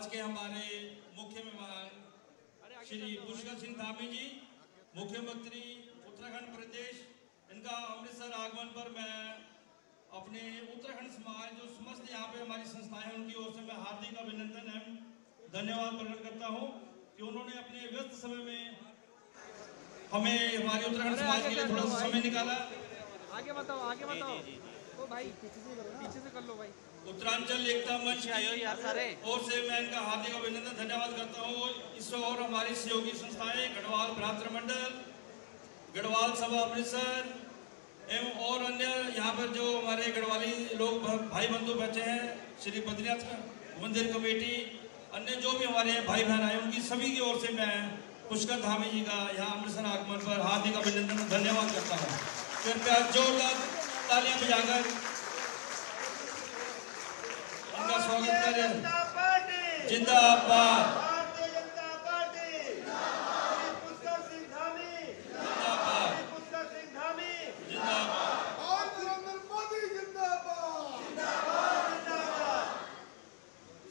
आज के हमारे मुख्य मेहमान श्री पुष्कर सिंह धामी जी, मुख्यमंत्री उत्तराखंड प्रदेश, इनका अमृतसर आगमन पर मैं अपने उत्तराखंड समाज जो समस्त यहाँ पे हमारी संस्थाएं उनकी ओर से मैं हार्दिक अभिनंदन एवं धन्यवाद प्रकट करता हूँ कि उन्होंने अपने व्यस्त समय में हमें हमारे उत्तराखंड समाज के लिए थोड़ा सा समय निकाला। आगे बताओ ओ भाई पीछे से कर लो भाई। उत्तरांचल एकता मंच की ओर से मैं इनका हार्दिक अभिनंदन धन्यवाद करता हूँ। इस और हमारी सहयोगी संस्थाएं गढ़वाल भ्रातृ मंडल, गढ़वाल सभा अमृतसर एवं और अन्य यहाँ पर जो हमारे गढ़वाली लोग भाई बंधु बचे हैं, श्री बद्रीनाथ मंदिर कमेटी, अन्य जो भी हमारे भाई बहन आए उनकी सभी की ओर से मैं पुष्कर धामी जी का यहाँ अमृतसर आगमन पर हार्दिक अभिनंदन धन्यवाद करता हूँ। कृपया जोरदार तालियां बजाकर उनका स्वागत करें। जिंदाबाद।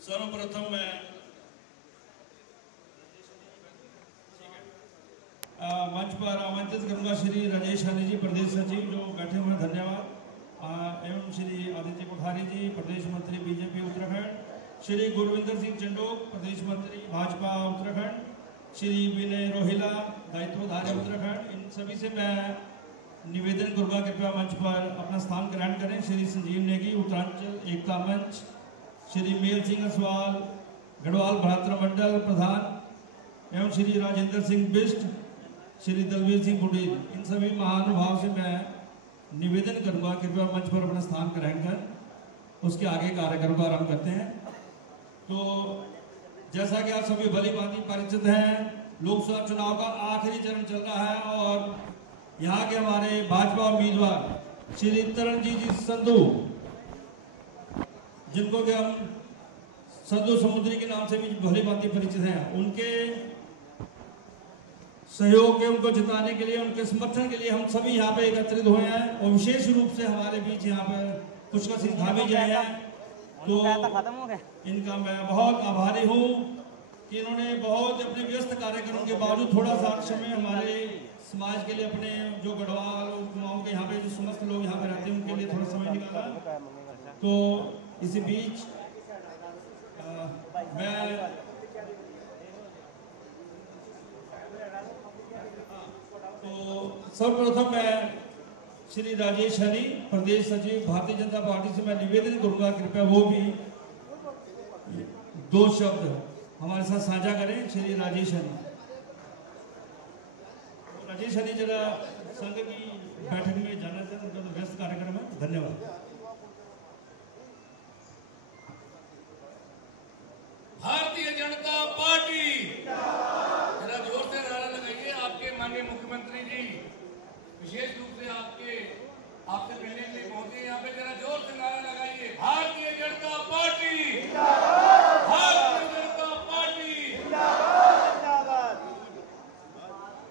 सर्वप्रथम मैं मंच पर आमंत्रित करूंगा श्री राजेश हनी जी, प्रदेश सचिव जो बैठे हुए, धन्यवाद, एवं श्री आदित्य कोठारी जी, प्रदेश मंत्री बीजेपी उत्तराखंड, श्री गुरविंदर सिंह चंडोक, प्रदेश मंत्री भाजपा उत्तराखंड, श्री विनय रोहिला, दायित्वधारी उत्तराखंड, इन सभी से मैं निवेदन करूंगा कृपया मंच पर अपना स्थान ग्रहण करें। श्री संजीव नेगी, उत्तरांचल एकता मंच, श्री मेल सिंह असवाल, गढ़वाल भ्रातृ मंडल प्रधान, एवं श्री राजेंद्र सिंह बिष्ट, श्री दलवीर सिंह बुडीर, इन सभी महानुभाव से मैं निवेदन करूंगा कृपया मंच पर अपना स्थान ग्रहण कर उसके आगे कार्यक्रम को आरंभ करते हैं। तो जैसा कि आप सभी भली भांति परिचित हैं, लोकसभा चुनाव का आखिरी चरण चल रहा है और यहाँ के हमारे भाजपा उम्मीदवार श्री तरणजीत जी संधू, जिनको कि हम संधू समुद्री के नाम से भी भली भांति परिचित हैं, उनके सहयोग के उनको जिताने के लिए, उनके समर्थन के लिए हम सभी यहाँ पे एकत्रित हुए हैं और विशेष रूप से हमारे बीच यहाँ पर पुष्कर सिंह धामी जी हैं। तो इनका मैं बहुत आभारी हूँ कि इन्होंने बहुत अपने व्यस्त कार्यक्रमों के बावजूद थोड़ा सा समय हमारे समाज के लिए, अपने जो गढ़वाल कुमाऊं के यहाँ पे जो समस्त लोग यहाँ पे रहते हैं उनके लिए थोड़ा समय निकाला। तो इसी बीच मैं सर्वप्रथम मैं श्री राजेश हनी, प्रदेश सचिव भारतीय जनता पार्टी से मैं निवेदन करूंगा कृपया वो भी दो शब्द हमारे साथ साझा करें। श्री राजेश हनी, जरा संघ की बैठक में जाना चाहते, उनका तो व्यस्त कार्यक्रम है। धन्यवाद। भारतीय जनता पार्टी, जरा जोर से नारा लगाइए। आपके माननीय मुख्यमंत्री जी विशेष रूप से आपसे मिलने के लिए पहुंचे यहाँ पे, जरा जोर से नारा लगाइए। Bharatiya Janata party, Bharatiya Janata party.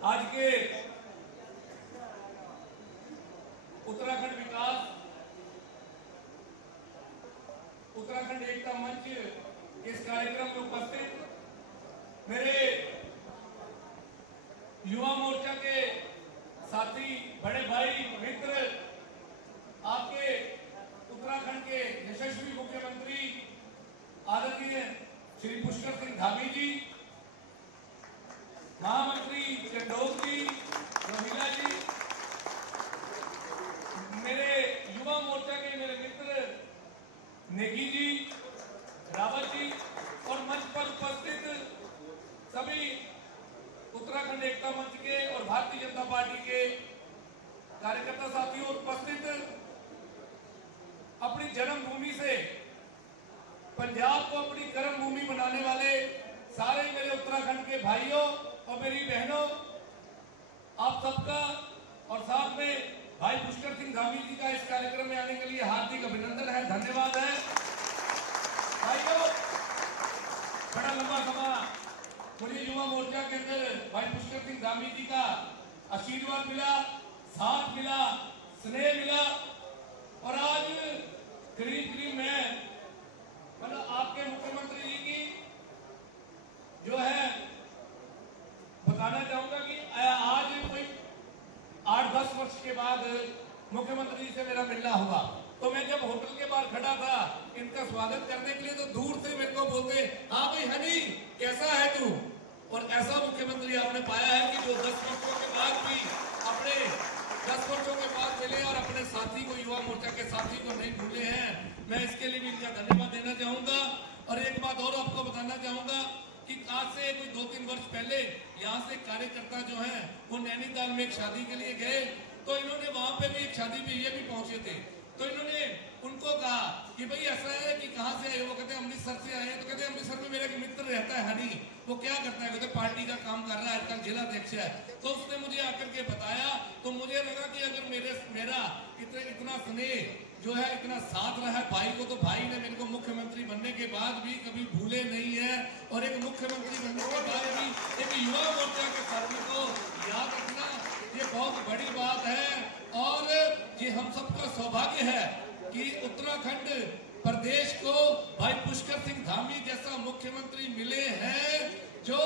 आज के उत्तराखंड विकास, उत्तराखंड एकता मंच इस कार्यक्रम में उपस्थित मेरे युवा मोर्चा के साथी, बड़े भाई, मित्र, आपके उत्तराखंड के यशस्वी मुख्यमंत्री आदरणीय श्री पुष्कर सिंह धामी जी, महामंत्री चंडोक जी, रोहिला जी, मेरे युवा मोर्चा के मेरे मित्र नेगी जी, रावत जी और मंच पर उपस्थित सभी उत्तराखंड एकता मंच के और भारतीय जनता पार्टी के कार्यकर्ता साथियों और उपस्थित अपनी जन्मभूमि से पंजाब को अपनी कर्म भूमि बनाने वाले सारे मेरे उत्तराखंड के भाइयों और मेरी बहनों, आप सबका और साथ में भाई पुष्कर सिंह धामी जी का इस कार्यक्रम में आने के लिए हार्दिक अभिनंदन है, धन्यवाद है। भाइयों, बड़ा लंबा समय मुझे युवा मोर्चा के अंदर भाई पुष्कर सिंह धामी जी का आशीर्वाद मिला, साथ मिला, स्नेह मिला और आज करीब मैं मतलब आपके मुख्यमंत्री जी की मुख्यमंत्री जी से मेरा मिलना हुआ, तो मैं जब होटल के बाहर खड़ा था इनका स्वागत करने के लिए, तो दूर से मेरे को बोलते, हाँ भाई हनी कैसा है तू। और ऐसा मुख्यमंत्री आपने पाया है कि जो 10 वर्षों के बाद भी अपने 10 वर्षों के बाद मिले और अपने साथी को, युवा मोर्चा के साथी को नहीं भूले हैं। मैं इसके लिए भी इनका धन्यवाद देना चाहूंगा। और एक बात और आपको बताना चाहूंगा कि आज से कोई 2-3 वर्ष पहले यहाँ से कार्यकर्ता जो हैं वो नैनीताल में एक शादी के लिए गए, तो इन्होंने वहां पे भी एक शादी पे ये भी पहुंचे थे, तो इन्होंने उनको कहा कि भाई ऐसा है कि कहाँ से आए, वो कहते हैं अमृतसर से आए हैं। तो कहते हैं अमृतसर में मेरा एक मित्र रहता है हनी, वो क्या करता है, कहते पार्टी का काम कर रहा है, आजकल जिला अध्यक्ष है। तो उसने मुझे आकर के बताया, तो मुझे लगा कि अगर मेरा इतना स्नेह जो है, इतना साथ रहा है भाई को, तो भाई ने मेरे को मुख्यमंत्री बनने के बाद भी कभी भूले नहीं है। और एक मुख्यमंत्री बनने के बाद भी एक युवा मोर्चा के कर्मी को याद रखना, ये बहुत बड़ी बात है। और ये हम सबका सौभाग्य है कि उत्तराखंड प्रदेश को भाई पुष्कर सिंह धामी जैसा मुख्यमंत्री मिले हैं, जो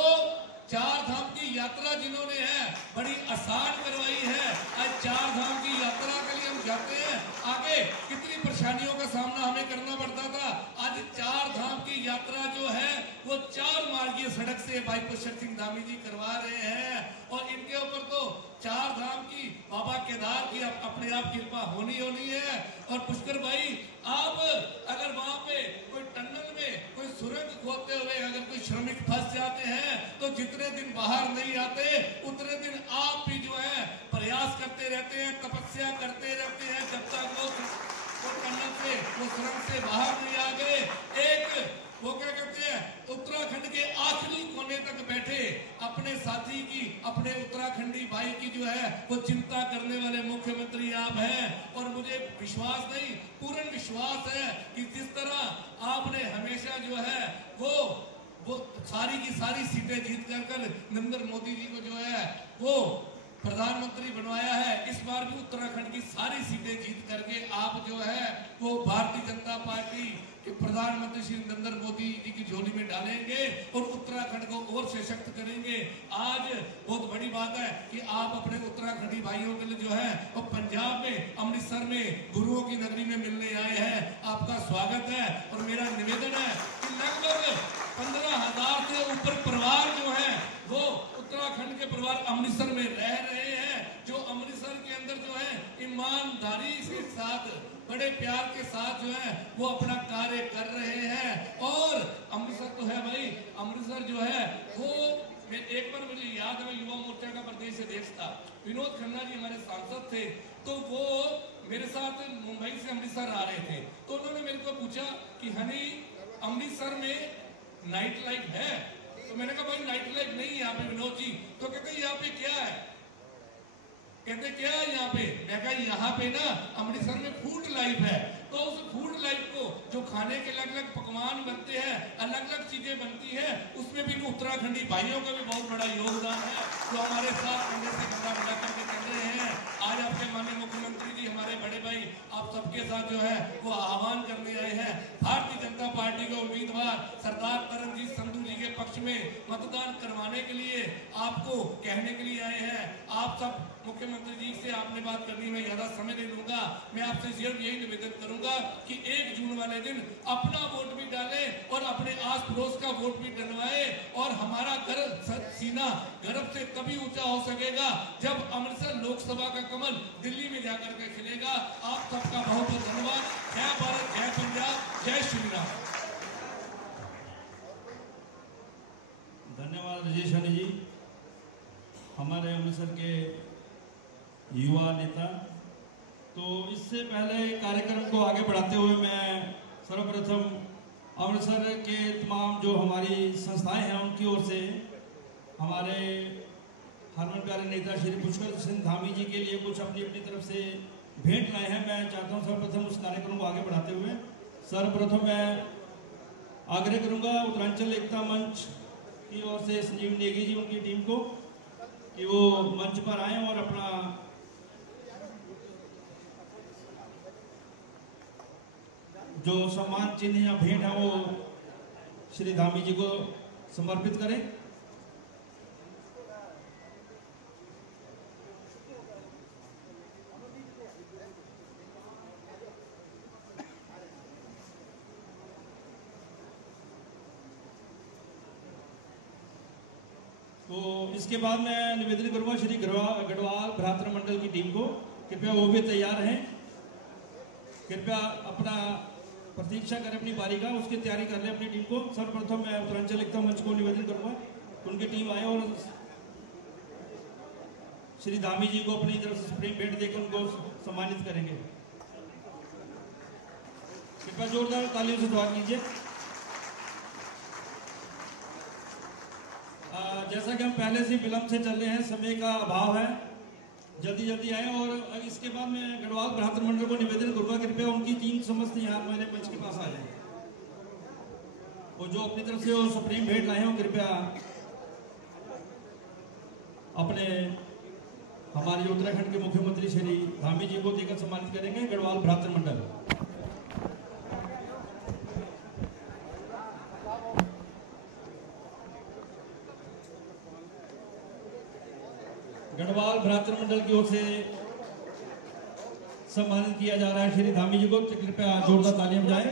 4 धाम की यात्रा जिन्होंने है बड़ी आसान करवाई है। आज 4 धाम की यात्रा के लिए हम जाते हैं, आगे कितनी परेशानियों का सामना हमें करना पड़ता था, आज 4 धाम की यात्रा जो है वो 4 मार्गीय सड़क से भाई पुष्कर सिंह धामी जी करवा रहे हैं। और इनके ऊपर तो 4 धाम की बाबा केदार की अपने आप कृपा होनी है। और पुष्कर भाई, आप अगर वहां पे कोई टनल में कोई सुरंग खोदते हुए अगर कोई श्रमिक फंस जाते हैं, तो जितने दिन बाहर नहीं आते उतने दिन आप भी जो है प्रयास करते रहते हैं, तपस्या करते रहते हैं, जब तक वो टनल से, वो सुरंग से बाहर नहीं आ गए। एक वो क्या कहते हैं, उत्तराखंड के आखिरी कोने तक बैठे अपने साथी की, अपने उत्तराखंडी भाई की जो है वो चिंता करने वाले मुख्यमंत्री आप हैं। और मुझे विश्वास नहीं, पूर्ण विश्वास है कि जिस तरह आपने हमेशा जो है वो सारी की सारी सीटें जीत कर नरेंद्र मोदी जी को जो है वो प्रधानमंत्री बनवाया है, इस बार भी उत्तराखंड की सारी सीटें जीत करके आप जो है वो भारतीय जनता पार्टी के प्रधानमंत्री श्री नरेंद्र मोदी जी की झोली में डालेंगे और उत्तराखंड को और सशक्त करेंगे। आज बहुत बड़ी बात है कि आप अपने उत्तराखंडी भाइयों के लिए जो है वो पंजाब में, अमृतसर में, गुरुओं की नगरी में मिलने आए हैं। आपका स्वागत है। और मेरा निवेदन है कि लगभग 15,000 से ऊपर परिवार जो है वो उत्तराखंड के परिवार अमृतसर में रह रहे हैं, जो अमृतसर के अंदर जो है ईमानदारी के साथ, बड़े प्यार के साथ जो है वो अपना कार्य कर रहे हैं। और अमृतसर तो है भाई, अमृतसर जो है वो एक बार मुझे याद है, मैं युवा मोर्चा का प्रदेश अध्यक्ष था, विनोद खन्ना जी हमारे सांसद थे, तो वो मेरे साथ मुंबई से अमृतसर आ रहे थे, तो उन्होंने मेरे को पूछा कि हनी अमृतसर में नाइट लाइफ है? तो मैंने कहा भाई नाइट लाइफ नहीं है यहाँ पे विनोद जी। तो कहते यहाँ पे क्या है, कहते क्या है यहाँ पे? मैं कहा यहाँ पे ना अमृतसर में फूड लाइफ है। तो उस फूड लाइफ को जो खाने के अलग अलग पकवान बनते हैं, अलग अलग चीजें बनती है, उसमें भी उत्तराखंडी भाइयों का भी बहुत बड़ा योगदान है, जो हमारे साथ कंधे से कंधा मिला करके कर रहे हैं। आज आपके माननीय मुख्यमंत्री जी, हमारे बड़े भाई, आप सबके साथ जो है वो आह्वान करने आए हैं। भारतीय जनता पार्टी के उम्मीदवार सरदार तरनजीत संधू जी के पक्ष में मतदान करवाने के लिए आपको कहने के लिए आए हैं। आप सब मुख्यमंत्री जी से आपने बात करनी, मैं ज्यादा समय नहीं लूंगा। मैं आपसे सिर्फ यही निवेदन करूंगा कि 1 जून वाले दिन अपना वोट भी डालें और अपने आस पड़ोस का वोट भी डलवाए। और हमारा सीना गर्व से तभी ऊंचा हो सकेगा जब अमृतसर लोकसभा का कमल दिल्ली में जाकर के खिलेगा। आप सबका बहुत बहुत धन्यवाद। जय भारत, जय पंजाब, जय श्री राम। धन्यवाद राजेश हनी जी, हमारे अमृतसर के युवा नेता। तो इससे पहले कार्यक्रम को आगे बढ़ाते हुए मैं सर्वप्रथम अमृतसर के तमाम जो हमारी संस्थाएं हैं उनकी ओर से हमारे हरमन प्यारे नेता श्री पुष्कर सिंह धामी जी के लिए कुछ अपनी अपनी तरफ से भेंट लाए हैं। मैं चाहता हूं सर्वप्रथम उस कार्यक्रम को आगे बढ़ाते हुए सर्वप्रथम मैं आग्रह करूंगा उत्तरांचल एकता मंच की ओर से संजीव नेगी जी, उनकी टीम को, कि वो मंच पर आए और अपना जो सम्मान चिन्ह या भेंट है वो श्री धामी जी को समर्पित करें। इसके बाद मैं निवेदन करूंगा श्री गढ़वाल भ्रातृ मंडल की टीम को, कृपया वो भी तैयार हैं। कृपया अपना प्रतीक्षा करें अपनी बारी का, उसकी तैयारी कर लें अपनी टीम को। सर्वप्रथम मैं उत्तरांचल एकता मंच को निवेदन करूंगा उनकी टीम आए और श्री धामी जी को अपनी तरफ से सुप्रीम भेंट देकर उनको सम्मानित करेंगे। कृपया जोरदार तालियों से स्वागत कीजिए। जैसा कि हम पहले से विलंब से चल रहे हैं, समय का अभाव है, जल्दी जल्दी आए। और इसके बाद मैं गढ़वाल भ्रातृ मंडल को निवेदन करूंगा कृपया उनकी टीम समस्त यहाँ मेरे मंच के पास आ जाए और जो अपनी तरफ से वो सुप्रीम भेंट लाए हो कृपया अपने हमारे उत्तराखंड के मुख्यमंत्री श्री धामी जी को देकर सम्मानित करेंगे। गढ़वाल भ्रातृ मंडल गढ़वाल भ्रातृ मंडल की ओर से सम्मानित किया जा रहा है श्री धामी जी को, कृपया जोरदार तालियां बजाएं।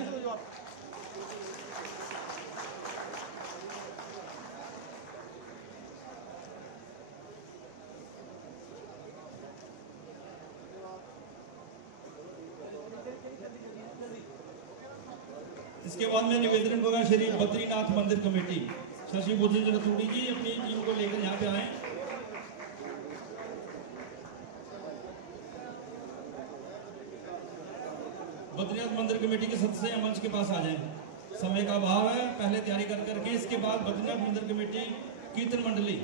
इसके बाद में निवेदन होगा श्री बद्रीनाथ मंदिर कमेटी शशि भूषण रतूड़ी जी अपनी टीम को लेकर यहाँ पे आए। बद्रीनाथ मंदिर कमेटी के सदस्य मंच के पास आ जाएं। समय का अभाव है, पहले तैयारी कर करके इसके बाद बद्रीनाथ मंदिर कमेटी कीर्तन मंडली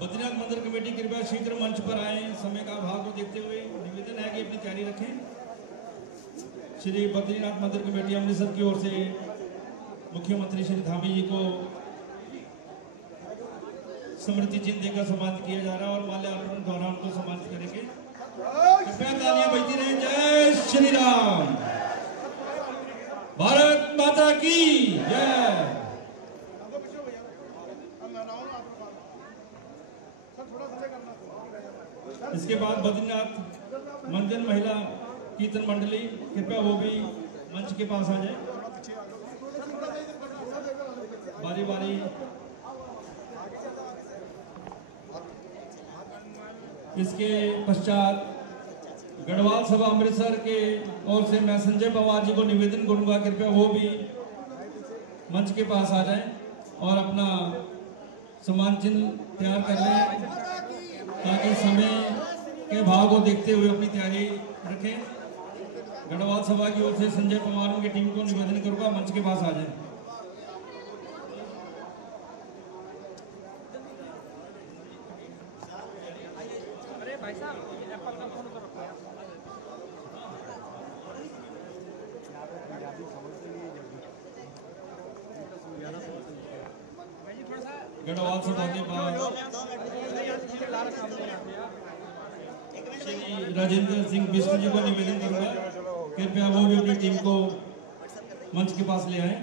बद्रीनाथ मंदिर कमेटी कृपया शीघ्र मंच पर आए। समय का अभाव को देखते हुए निवेदन है कि अपनी तैयारी रखें। श्री बद्रीनाथ मंदिर कमेटी अमृतसर की ओर से मुख्यमंत्री श्री धामी जी को स्मृति चिन्ह देकर सम्मानित किया जा रहा है और माल्यार्पण द्वारा उनको सम्मानित करेंगे। कृपया तालियां बजती रहें। जय श्री राम, भारत माता की जय। इसके बाद बद्रीनाथ मंदिर महिला कीर्तन मंडली कृपया वो भी मंच के पास आ जाए। बारी बारी इसके पश्चात गढ़वाल सभा अमृतसर के ओर से मैं संजय पवार जी को निवेदन करूंगा कृपया वो भी मंच के पास आ जाएं और अपना सम्मान चिन्ह तैयार कर लें ताकि समय के भाव को देखते हुए अपनी तैयारी रखें। गढ़वाल सभा की ओर से संजय पवार की टीम को निवेदन करूंगा मंच के पास आ जाए। भाई साहब एप्पल का फोन करो। गढ़वाल सभा के बाद श्री राजेंद्र सिंह बिष्ट जी को निवेदन करूंगा कृपया वो भी अपनी टीम को मंच के पास ले आए।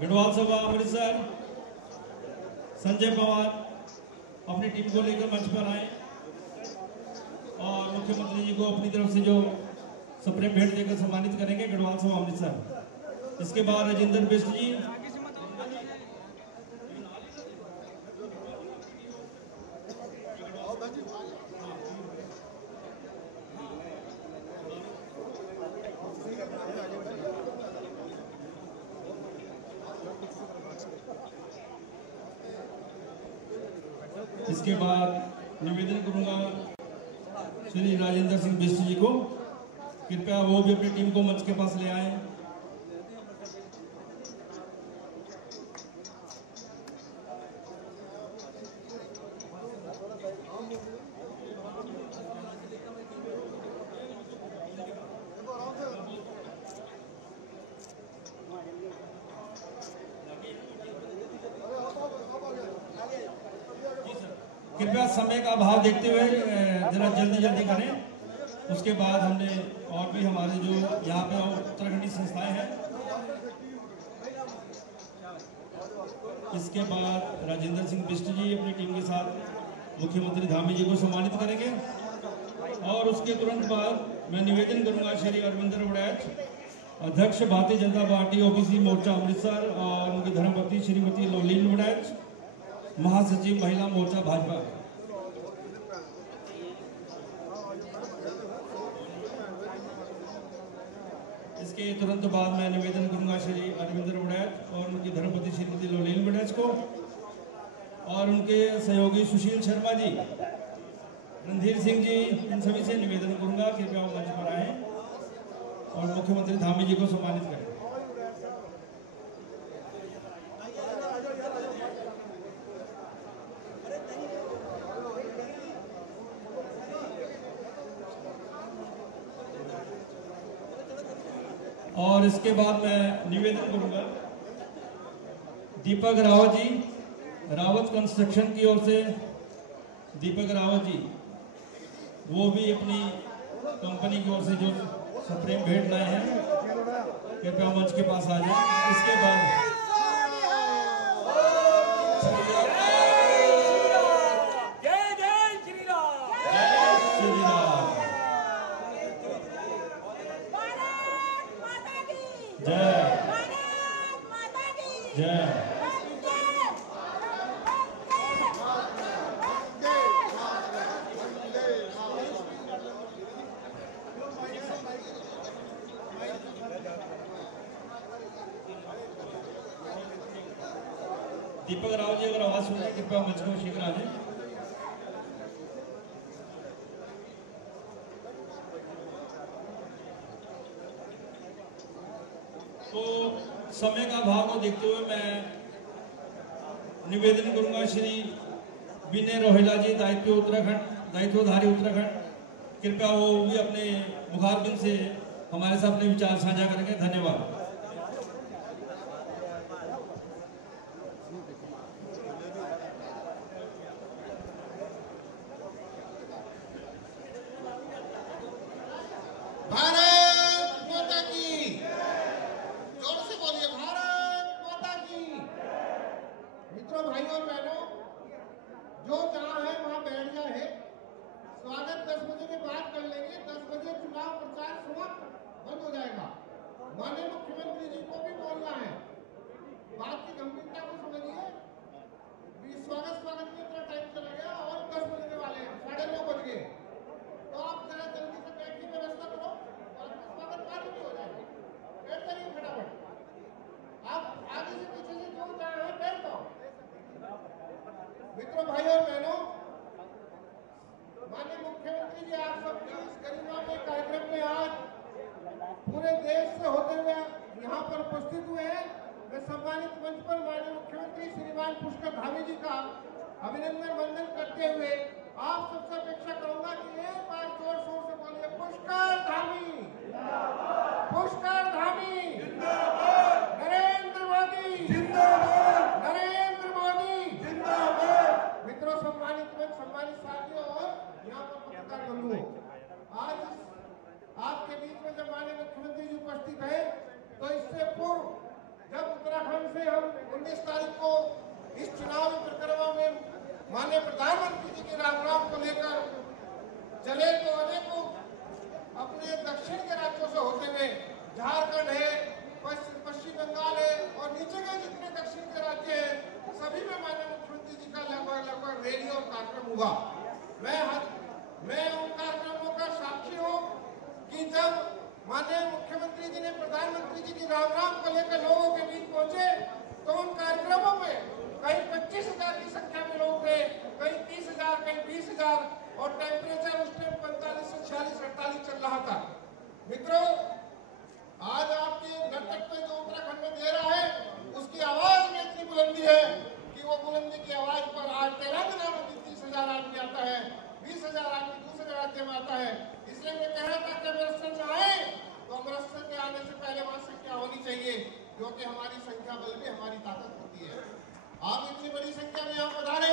गढ़वाल सभा अमृतसर संजय पवार अपनी टीम को लेकर मंच पर आए और मुख्यमंत्री जी को अपनी तरफ से जो सुप्रीम भेंट देकर सम्मानित करेंगे। गढ़वाल सभा अमृतसर। इसके बाद राजेंद्र बिष्ट जी इसके बाद निवेदन करूंगा श्री राजेंद्र सिंह बिष्ट जी को कृपया वो भी अपनी टीम को मंच के पास ले आए। कृपया समय का अभाव देखते हुए जरा जल्दी जल्दी करें। उसके बाद हमने और भी हमारे जो यहाँ पे उत्तराखंडी संस्थाएं हैं, इसके बाद राजेंद्र सिंह बिष्ट जी अपनी टीम के साथ मुख्यमंत्री धामी जी को सम्मानित करेंगे और उसके तुरंत बाद मैं निवेदन करूंगा श्री अरविंदर वड़ैच, अध्यक्ष भारतीय जनता पार्टी ओबीसी मोर्चा अमृतसर, और उनकी धर्मपत्नी श्रीमती लोलीन वड़ैच, महासचिव महिला मोर्चा भाजपा। इसके तुरंत बाद मैं निवेदन करूंगा श्री अरविंदर वड़ैच और उनकी धर्मपत्नी श्रीमती लोलीन वड़ैच को, और उनके सहयोगी सुशील शर्मा जी, रणधीर सिंह जी, इन सभी से निवेदन करूंगा कृपया वो मंच पर आए और मुख्यमंत्री धामी जी को सम्मानित करें। और इसके बाद मैं निवेदन करूंगा दीपक रावत जी, रावत कंस्ट्रक्शन की ओर से दीपक रावत जी, वो भी अपनी कंपनी की ओर से जो सप्रेम भेंट लाए हैं, कृपया मंच के पास आ जाए। इसके बाद जय जय श्री राम, जय श्री राम, जय जय। दीपक राव जी अगर आवाज सुन रहे कृपया मंच को शीघ्र आ जाए। तो समय का अभाव को देखते हुए मैं निवेदन करूंगा श्री विनय रोहेला जी, दायित्व उत्तराखंड, दायित्वधारी उत्तराखंड, कृपया वो भी अपने मुखारबिंद से हमारे साथ अपने विचार साझा करेंगे। धन्यवाद। मित्रों, भाइयों और बहनों, माननीय मुख्यमंत्री जी आप सबके इस गरिमा के कार्यक्रम में आज पूरे देश से होते हुए यहाँ पर उपस्थित हुए हैं। मैं सम्मानित मंच पर माननीय मुख्यमंत्री श्रीमान पुष्कर धामी जी का अभिनंदन वंदन करते हुए आप सबसे अपेक्षा करूंगा कि एक बार जोर शोर से बोलिए पुष्कर धामी, पुष्कर धामी जिंदाबाद, नरेंद्र मोदी जिंदाबाद, नरेंद्र मोदी जिंदाबाद। मित्रों, सम्मानित मंच, सम्मानित साथियों और यहाँ पर पत्रकार बंधुओं, आज आपके बीच में जब माननीय मुख्यमंत्री जी उपस्थित है तो इससे पूर्व जब उत्तराखंड से हम 19 तारीख को इस चुनावी प्रक्रिया में माननीय प्रधानमंत्री जी के राम को लेकर चले तो अनेकों अपने दक्षिण के राज्यों से होते हुए झारखंड है, पश्चिम बंगाल है और नीचे के जितने दक्षिण के राज्य हैं सभी में माननीय मुख्यमंत्री जी का लगभग रैली और कार्यक्रम हुआ। मैं उन कार्यक्रमों का साक्षी हूँ कि जब माननीय मुख्यमंत्री जी ने प्रधानमंत्री जी की राम को लेकर लोगों के बीच पहुंचे तो उन कार्यक्रमों में कहीं 25,000 की संख्या में लोग थे, कहीं 30,000, कहीं 20,000 और टेम्परेचर उस टाइम 45 से 46, 48 चल रहा था। मित्रों, आज आपके नेतृत्व जो उत्तराखंड में दे रहा है उसकी आवाज में इतनी बुलंदी है कि वो बुलंदी की आवाज पर आज तेलंगाना में 30,000 आदमी आता है, 20,000 आदमी दूसरे राज्य में आता है। इसलिए मैं कह रहा था कि अमृतसर में आए तो अमृतसर के आने से पहले वहां संख्या होनी चाहिए, क्योंकि हमारी संख्या बल में हमारी ताकत होती है। आप इतनी बड़ी संख्या में यहाँ पधारे,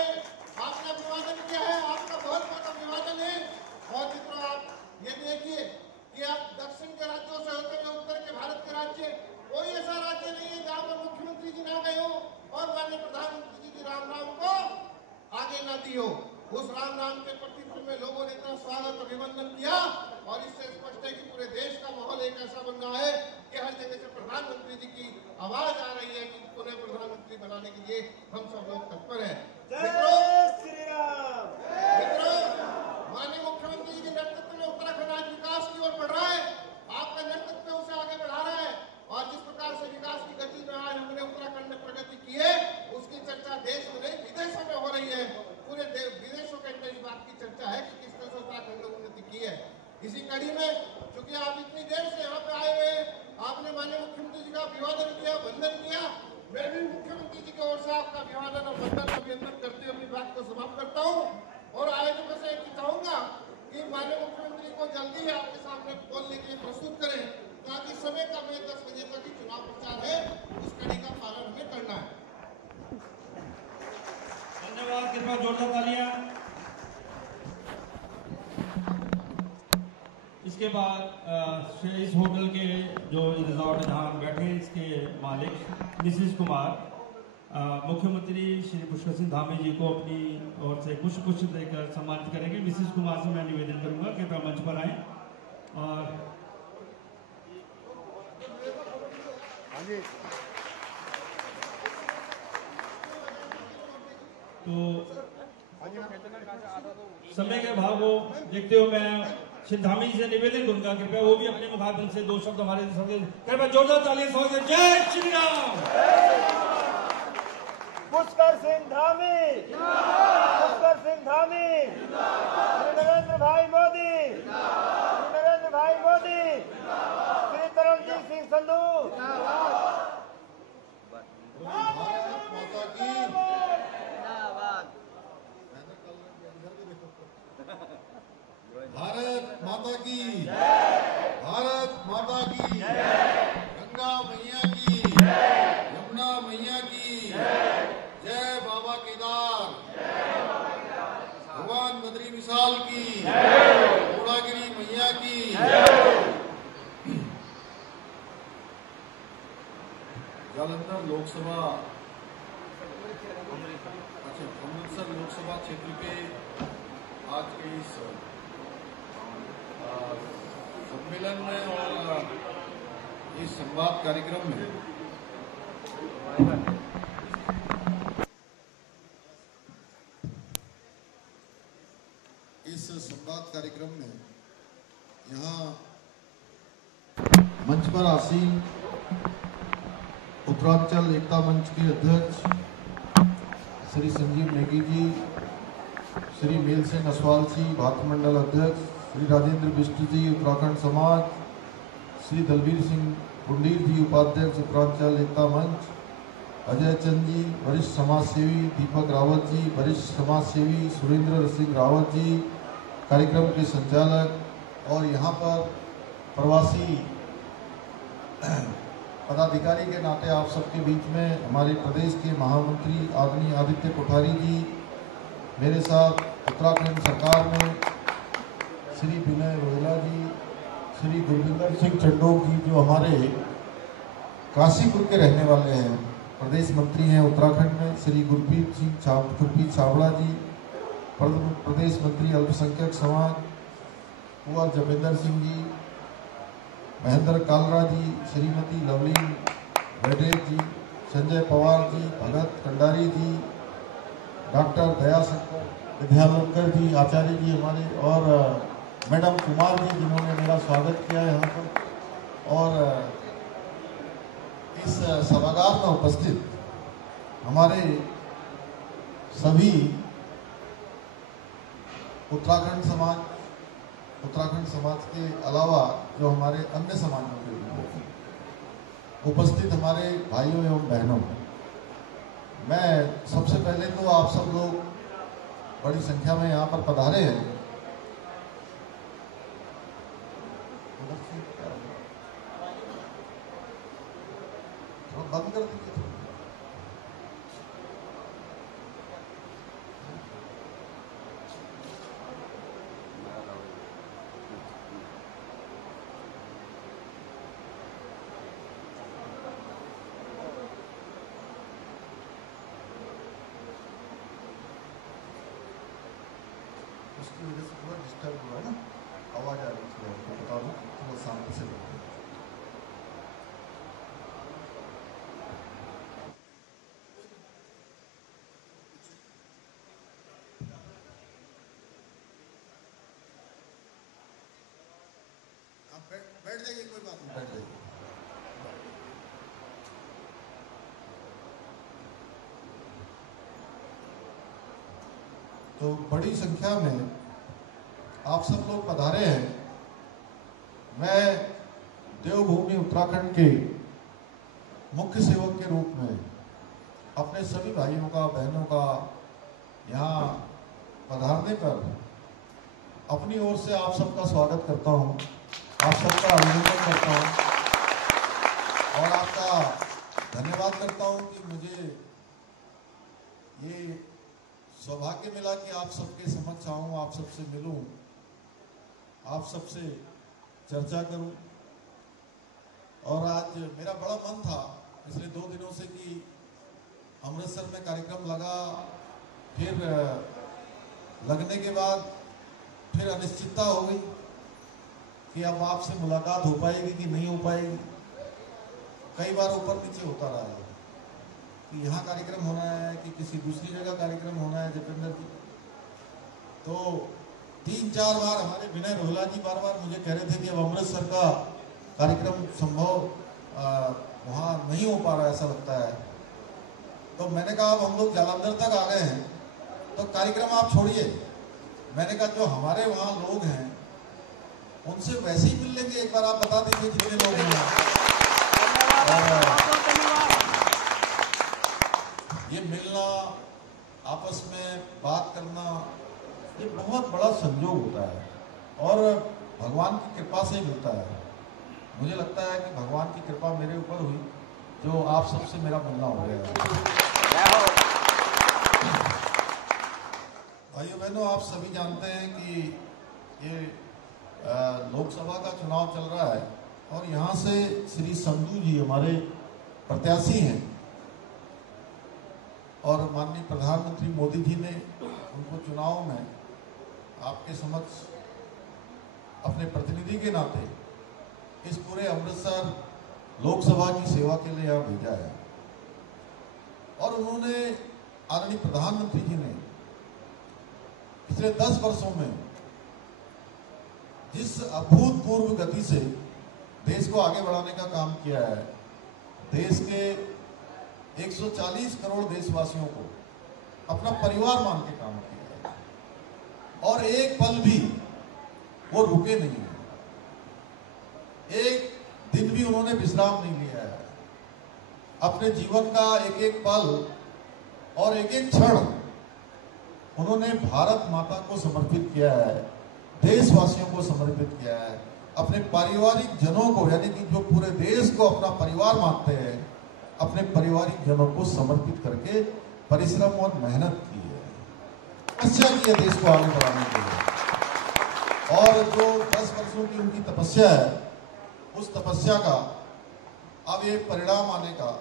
आपने अभिवादन किया है, आपका बहुत बहुत अभिवादन है। और मित्रों, आप ये देखिए कि आप दक्षिण के राज्यों से होते हुए उत्तर के भारत के राज्य, कोई ऐसा राज्य नहीं है जहाँ पर मुख्यमंत्री जी ना गए हो और माननीय प्रधानमंत्री जी की राम को आगे न दी हो। उस राम के प्रतिफल में लोगों ने इतना स्वागत अभिनंदन किया। ऐसा बन रहा है कि हर जगह से प्रधानमंत्री जी की आवाज आ रही है कि उन्हें प्रधानमंत्री बनाने के लिए हम सब लोग तत्पर हैं। मित्रों, माननीय मुख्यमंत्री जी के नेतृत्व में उत्तराखंड आज विकास की ओर बढ़ रहा है। आपका नेतृत्व उसे आगे बढ़ा रहा है और जिस प्रकार से विकास की गति में आज हमने उत्तराखंड में प्रगति की है, उसकी चर्चा देश में नहीं विदेशों में हो रही है। पूरे विदेशों के अंदर इस बात की चर्चा है कि किस तरह से उत्तराखंड ने उन्नति की है। इसी कड़ी में चूंकि आप इतनी देर से यहाँ पे आए हुए, आपने माननीय मुख्यमंत्री जी का अभिवादन किया, वंदन किया। मैं भी मुख्यमंत्री जी की ओर से आपका अभिवादन और वंदन अभिनंदन करते हुए अपनी बात को समाप्त करता हूँ और आयोजकों से चाहूंगा कि माननीय मुख्यमंत्री को जल्दी आपके सामने बोलने के लिए प्रस्तुत करें, ताकि समय का 10 बजे तक ही चुनाव प्रचार है, उस कड़ी का पालन हमें करना है। धन्यवाद, कृपया जोरदार तालियां। इसके बाद इस होटल के जो रिजॉर्ट जहां हम बैठे हैं, इसके मालिक मिसिस कुमार मुख्यमंत्री श्री पुष्कर सिंह धामी जी को अपनी ओर से कुछ देकर सम्मानित करेंगे। मिसिस कुमार से मैं निवेदन करूंगा कि कृपया मंच पर आए और तो समय के अभाव को देखते हुए मैं श्री धामी जी से निवेदन करूंगा कृपया वो भी अपने मुखातिब से 2 शब्द हमारे कृपया जोरदार तालियां से जय श्री राम। पुष्कर सिंह धामी, पुष्कर सिंह धामी, श्री नरेंद्र भाई मोदी, श्री नरेंद्र भाई मोदी, श्री तरनजीत सिंह संधू। भारत माता की, भारत माता की, गंगा मैया की, यमुना मैया की, जय बाबा केदार, भगवान बद्री विशाल की, पूर्णागिरी मैया की। जालंधर लोकसभा, अमृतसर लोकसभा क्षेत्र के आज के इस सम्मेलन में और इस संवाद कार्यक्रम में यहाँ मंच पर आसीन उत्तरांचल एकता मंच के अध्यक्ष श्री संजीव नेगी जी, श्री मेल सिंह असवाल जी भात मंडल अध्यक्ष, श्री राजेंद्र बिष्ट जी उत्तराखंड समाज, श्री दलबीर सिंह पुंडीर जी उपाध्यक्ष उत्तरांचल एकता मंच, अजय चंद जी वरिष्ठ समाज सेवी, दीपक रावत जी वरिष्ठ समाज सेवी, सुरेंद्र सिंह रावत जी कार्यक्रम के संचालक और यहाँ पर प्रवासी पदाधिकारी के नाते आप सबके बीच में हमारे प्रदेश के महामंत्री आदरणीय आदित्य कोठारी जी, मेरे साथ उत्तराखंड सरकार में श्री विनय रोहिला जी, श्री गुरविंदर सिंह चंडोक जी जो हमारे काशीपुर के रहने वाले हैं, प्रदेश मंत्री हैं उत्तराखंड में, श्री गुरप्रीत छाबड़ा जी प्रदेश मंत्री अल्पसंख्यक समाज, कुंवर जमेंद्र सिंह जी, महेंद्र कालरा जी, श्रीमती लवली वेडेर जी, संजय पवार जी, भगत कंडारी जी, डॉक्टर दयाशंकर विद्यालंकर जी आचार्य जी हमारे, और मैडम कुमार जी जिन्होंने मेरा स्वागत किया यहाँ पर, और इस सभागार में उपस्थित हमारे सभी उत्तराखंड समाज के अलावा जो हमारे अन्य समाजों के लोग उपस्थित हमारे भाइयों एवं बहनों, मैं सबसे पहले तो आप सब लोग बड़ी संख्या में यहाँ पर पधारे हैं। बंद कर दीजिए। उसकी वजह से थोड़ा डिस्टर्ब हुआ है ना, आवाज आ रही है, बता दूं थोड़ा शांति से। जाइए, कोई बात नहीं, बैठ जाइए। तो बड़ी संख्या में आप सब लोग पधारे हैं। मैं देवभूमि उत्तराखंड के मुख्य सेवक के रूप में अपने सभी भाइयों का, बहनों का यहाँ पधारने पर अपनी ओर से आप सबका स्वागत करता हूँ, आप सबका अभिनंदन करता हूँ और आपका धन्यवाद करता हूँ कि मुझे ये सौभाग्य मिला कि आप सबके समक्ष आऊँ, आप सबसे मिलूँ, आप सबसे चर्चा करूँ। और आज मेरा बड़ा मन था पिछले 2 दिनों से कि अमृतसर में कार्यक्रम लगा, फिर लगने के बाद फिर अनिश्चितता हो गई कि अब आपसे मुलाकात हो पाएगी कि नहीं हो पाएगी। कई बार ऊपर नीचे होता रहा है कि यहाँ कार्यक्रम होना है कि किसी दूसरी जगह कार्यक्रम होना है। जतेंद्र जी तो 3-4 बार हमारे विनय रोहला जी बार बार मुझे कह रहे थे कि अब अमृतसर का कार्यक्रम संभव वहाँ नहीं हो पा रहा, ऐसा लगता है। तो मैंने कहा अब हम लोग जालंधर तक आ गए हैं तो कार्यक्रम आप छोड़िए। मैंने कहा जो हमारे वहाँ लोग हैं उनसे वैसे ही मिल लेंगे, एक बार आप बता दीजिए जितने लोग हैं। ये मिलना, आपस में बात करना, ये बहुत बड़ा संयोग होता है और भगवान की कृपा से ही मिलता है। मुझे लगता है कि भगवान की कृपा मेरे ऊपर हुई जो आप सबसे मेरा मिलना हो गया। भाइयों बहनों, आप सभी जानते हैं कि ये लोकसभा का चुनाव चल रहा है और यहाँ से श्री संधू जी हमारे प्रत्याशी हैं और माननीय प्रधानमंत्री मोदी जी ने उनको चुनाव में आपके समक्ष अपने प्रतिनिधि के नाते इस पूरे अमृतसर लोकसभा की सेवा के लिए यहाँ भेजा है। और उन्होंने, आदरणीय प्रधानमंत्री जी ने पिछले 10 वर्षों में जिस अभूतपूर्व गति से देश को आगे बढ़ाने का काम किया है, देश के 140 करोड़ देशवासियों को अपना परिवार मान के काम किया है और एक पल भी वो रुके नहीं है, एक दिन भी उन्होंने विश्राम नहीं लिया है। अपने जीवन का एक एक पल और एक एक क्षण उन्होंने भारत माता को समर्पित किया है, देशवासियों को समर्पित किया है, अपने पारिवारिक जनों को, यानी कि जो पूरे देश को अपना परिवार मानते हैं, अपने पारिवारिक जनों को समर्पित करके परिश्रम और मेहनत की है, तपस्या की है देश को आगे बढ़ाने के लिए। और जो 10 वर्षों की उनकी तपस्या है, उस तपस्या का अब ये परिणाम आने का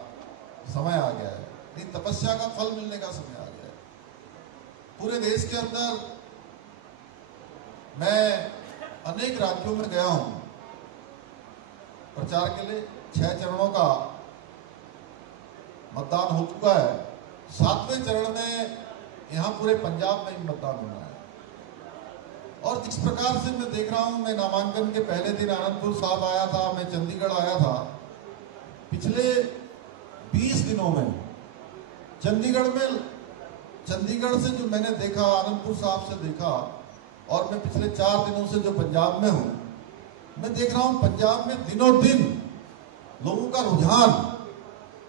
समय आ गया है, नहीं तपस्या का फल मिलने का समय आ गया है। पूरे देश के अंदर मैं अनेक राज्यों में गया हूं प्रचार के लिए। 6 चरणों का मतदान हो चुका है, 7वें चरण में यहाँ पूरे पंजाब में मतदान होना है। और जिस प्रकार से मैं देख रहा हूं, मैं नामांकन के पहले दिन आनंदपुर साहब आया था, मैं चंडीगढ़ आया था। पिछले 20 दिनों में चंडीगढ़ से जो मैंने देखा, आनंदपुर साहब से देखा, और मैं पिछले 4 दिनों से जो पंजाब में हूं, मैं देख रहा हूं पंजाब में दिनों दिन लोगों का रुझान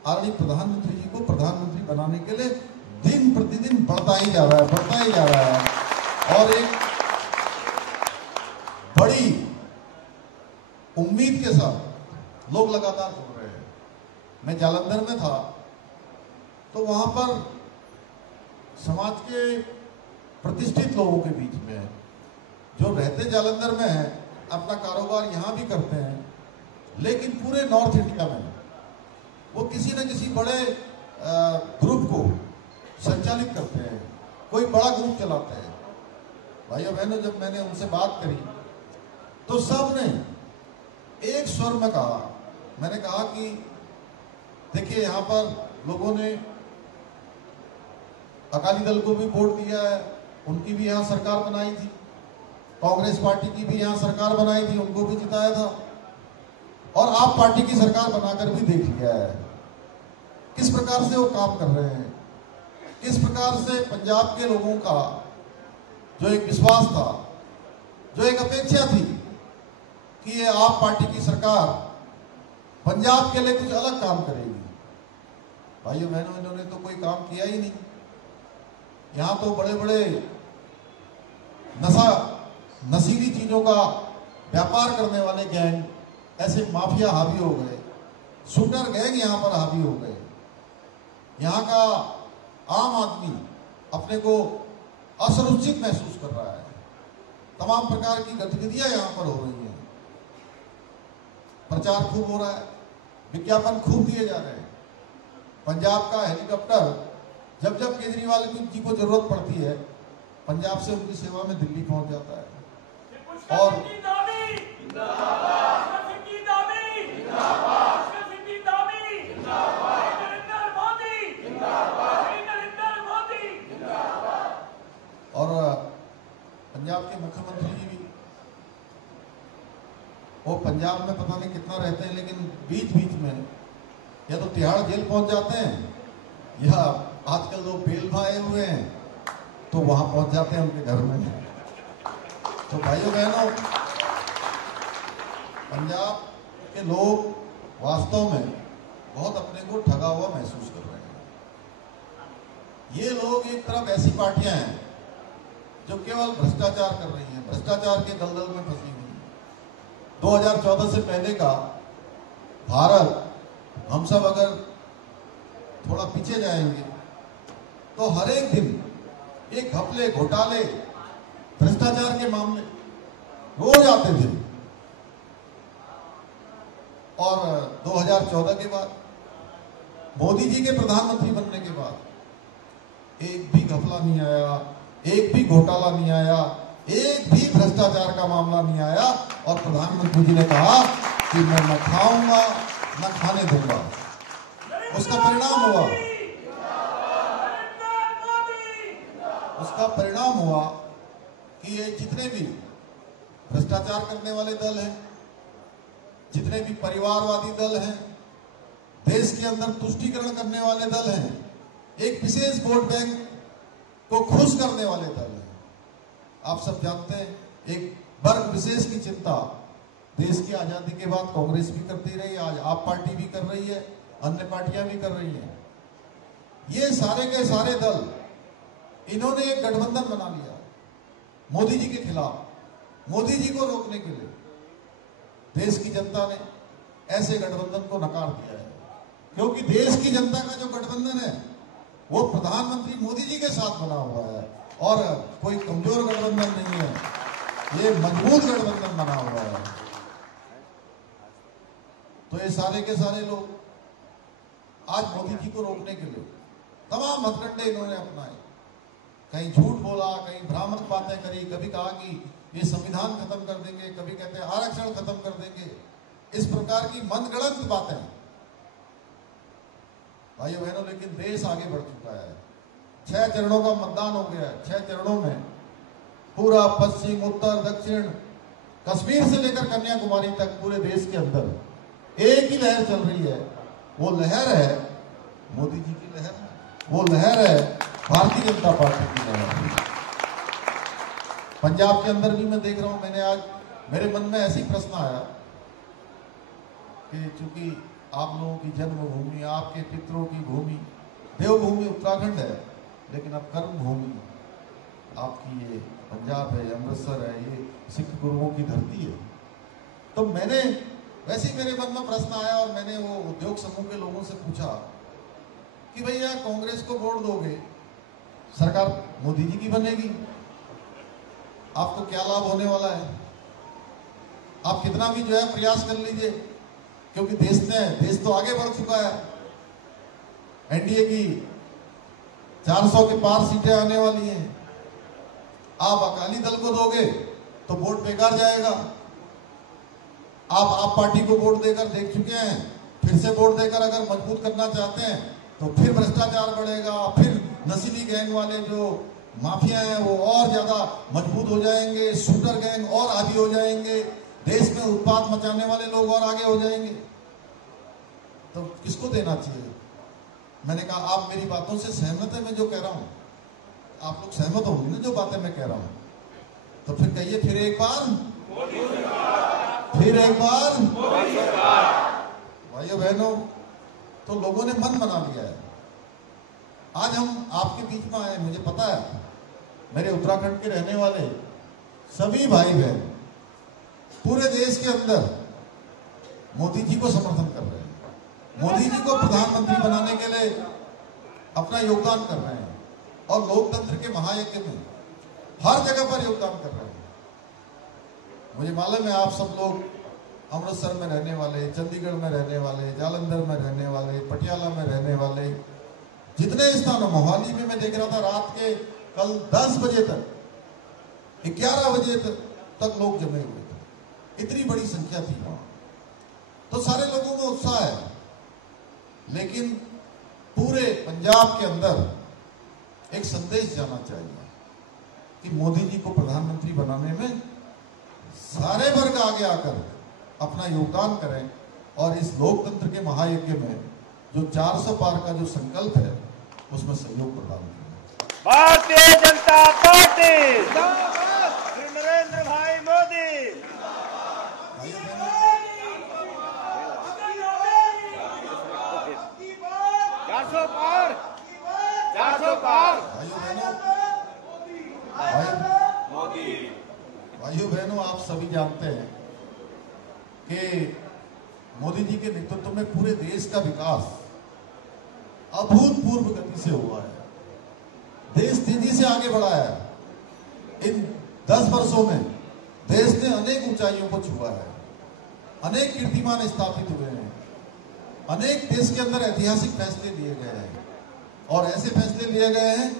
आदरणीय प्रधानमंत्री जी को प्रधानमंत्री बनाने के लिए दिन प्रतिदिन बढ़ता ही जा रहा है और एक बड़ी उम्मीद के साथ लोग लगातार जुड़ रहे हैं। मैं जालंधर में था तो वहां पर समाज के प्रतिष्ठित लोगों के बीच में जो रहते जालंधर में हैं, अपना कारोबार यहाँ भी करते हैं, लेकिन पूरे नॉर्थ इंडिया में वो किसी न किसी बड़े ग्रुप को संचालित करते हैं, कोई बड़ा ग्रुप चलाते हैं। भाइयों बहनों, जब मैंने उनसे बात करी तो सब ने एक स्वर में कहा, मैंने कहा कि देखिए यहाँ पर लोगों ने अकाली दल को भी वोट दिया है, उनकी भी यहाँ सरकार बनाई थी, कांग्रेस पार्टी की भी यहाँ सरकार बनाई थी, उनको भी जिताया था, और आप पार्टी की सरकार बनाकर भी देख लिया है किस प्रकार से वो काम कर रहे हैं, किस प्रकार से पंजाब के लोगों का जो एक विश्वास था, जो एक अपेक्षा थी कि ये आप पार्टी की सरकार पंजाब के लिए कुछ अलग काम करेगी। भाइयों बहनों, इन्होंने तो कोई काम किया ही नहीं। यहां तो बड़े बड़े नशीली चीजों का व्यापार करने वाले गैंग, ऐसे माफिया हावी हो गए, शूटर गैंग यहां पर हावी हो गए। यहां का आम आदमी अपने को असुरक्षित महसूस कर रहा है। तमाम प्रकार की गतिविधियां यहां पर हो रही हैं, प्रचार खूब हो रहा है, विज्ञापन खूब दिए जा रहे हैं। पंजाब का हेलीकॉप्टर जब जब केजरीवाल जी को जरूरत पड़ती है, पंजाब से उनकी सेवा में दिल्ली पहुंच जाता है। और पंजाब के मुख्यमंत्री जी भी, वो पंजाब में पता नहीं कितना रहते हैं, लेकिन बीच बीच में या तो तिहाड़ जेल पहुंच जाते हैं, या आजकल लोग बेल भाए हुए हैं तो वहां पहुंच जाते हैं उनके घर में। तो भाइयों बहनों, पंजाब के लोग वास्तव में बहुत अपने को ठगा हुआ महसूस कर रहे हैं। ये लोग एक तरफ ऐसी पार्टियां हैं जो केवल भ्रष्टाचार कर रही हैं, भ्रष्टाचार के दलदल में फंसी हुई है। 2014 से पहले का भारत, हम सब अगर थोड़ा पीछे जाएंगे तो हर एक दिन एक घपले, घोटाले, भ्रष्टाचार के मामले रोज आते थे। और 2014 के बाद, मोदी जी के प्रधानमंत्री बनने के बाद एक भी घपला नहीं आया, एक भी घोटाला नहीं आया, एक भी भ्रष्टाचार का मामला नहीं आया। और प्रधानमंत्री जी ने कहा कि मैं न खाऊंगा न खाने दूंगा। उसका परिणाम हुआ कि ये जितने भी भ्रष्टाचार करने वाले दल हैं, जितने भी परिवारवादी दल हैं, देश के अंदर तुष्टीकरण करने वाले दल हैं, एक विशेष वोट बैंक को खुश करने वाले दल हैं। आप सब जानते हैं, एक वर्ग विशेष की चिंता देश की आजादी के बाद कांग्रेस भी करती रही, आज आप पार्टी भी कर रही है, अन्य पार्टियां भी कर रही हैं। ये सारे के सारे दल, इन्होंने एक गठबंधन बना लिया मोदी जी के खिलाफ, मोदी जी को रोकने के लिए। देश की जनता ने ऐसे गठबंधन को नकार दिया है, क्योंकि देश की जनता का जो गठबंधन है वो प्रधानमंत्री मोदी जी के साथ बना हुआ है, और कोई कमजोर गठबंधन नहीं है, ये मजबूत गठबंधन बना हुआ है। तो ये सारे के सारे लोग आज मोदी जी को रोकने के लिए तमाम हथकंडे इन्होंने अपनाए। कहीं झूठ बोला, कहीं भ्रामक बातें करी, कभी कहा कि ये संविधान खत्म कर देंगे, कभी कहते हैं आरक्षण खत्म कर देंगे। इस प्रकार की मनगढ़ंत बातें। भाइयों बहनों, लेकिन देश आगे बढ़ चुका है। 6 चरणों का मतदान हो गया है। 6 चरणों में पूरा पश्चिम, उत्तर, दक्षिण, कश्मीर से लेकर कन्याकुमारी तक पूरे देश के अंदर एक ही लहर चल रही है। वो लहर है मोदी जी की लहर, वो लहर है भारतीय जनता पार्टी की लहर। पंजाब के अंदर भी मैं देख रहा हूं, मैंने आज मेरे मन में ऐसी प्रश्न आया कि चूंकि आप लोगों की जन्मभूमि, आपके पितरों की भूमि, देवभूमि उत्तराखंड है, लेकिन अब कर्म भूमि आपकी ये पंजाब है, अमृतसर है, ये सिख गुरुओं की धरती है। तो मैंने वैसे ही मेरे मन में प्रश्न आया और मैंने वो उद्योग समूह के लोगों से पूछा कि भैया कांग्रेस को वोट दोगे, सरकार मोदी जी की बनेगी, आपको क्या लाभ होने वाला है? आप कितना भी जो है प्रयास कर लीजिए, क्योंकि देश तो आगे बढ़ चुका है। एनडीए की 400 के पार सीटें आने वाली हैं। आप अकाली दल को दोगे तो वोट बेकार जाएगा। आप पार्टी को वोट देकर देख चुके हैं, फिर से वोट देकर अगर मजबूत करना चाहते हैं तो फिर भ्रष्टाचार बढ़ेगा, फिर नशीली गैंग वाले जो माफिया हैं वो और ज्यादा मजबूत हो जाएंगे, शूटर गैंग और आदी हो जाएंगे, देश में उत्पात मचाने वाले लोग और आगे हो जाएंगे, तो किसको देना चाहिए? मैंने कहा आप मेरी बातों से सहमत है? मैं जो कह रहा हूं आप लोग सहमत होंगे ना जो बातें मैं कह रहा हूं? तो फिर कहिए फिर एक बार, फिर एक बार। भाइयों बहनों, तो लोगों ने मन बना लिया है। आज हम आपके बीच में आए, मुझे पता है मेरे उत्तराखंड के रहने वाले सभी भाई बहन पूरे देश के अंदर मोदी जी को समर्थन कर रहे हैं, मोदी जी को प्रधानमंत्री बनाने के लिए अपना योगदान कर रहे हैं और लोकतंत्र के महायज्ञ में हर जगह पर योगदान कर रहे हैं। मुझे मालूम है आप सब लोग अमृतसर में रहने वाले, चंडीगढ़ में रहने वाले, जालंधर में रहने वाले, पटियाला में रहने वाले, जितने स्थानों, मोहाली में मैं देख रहा था रात के कल 10 बजे तक 11 बजे तक लोग जमे हुए थे, इतनी बड़ी संख्या थी वहां। तो सारे लोगों में उत्साह है, लेकिन पूरे पंजाब के अंदर एक संदेश जाना चाहिए कि मोदी जी को प्रधानमंत्री बनाने में सारे वर्ग आगे आकर अपना योगदान करें और इस लोकतंत्र के महायज्ञ में जो 400 पार का जो संकल्प है उसमें सहयोग प्रदान करें। भारतीय जनता पार्टी, श्री नरेंद्र भाई मोदी। 400 पार, 400 पार। भाइयों बहनों, आप सभी जानते हैं कि मोदी जी के नेतृत्व में पूरे देश का विकास अभूतपूर्व गति से हुआ है। देश तेजी से आगे बढ़ा है। इन 10 वर्षों में देश ने अनेक ऊंचाइयों को छुआ है, अनेक कीर्तिमान स्थापित हुए हैं, अनेक देश के अंदर ऐतिहासिक फैसले लिए गए हैं और ऐसे फैसले लिए गए हैं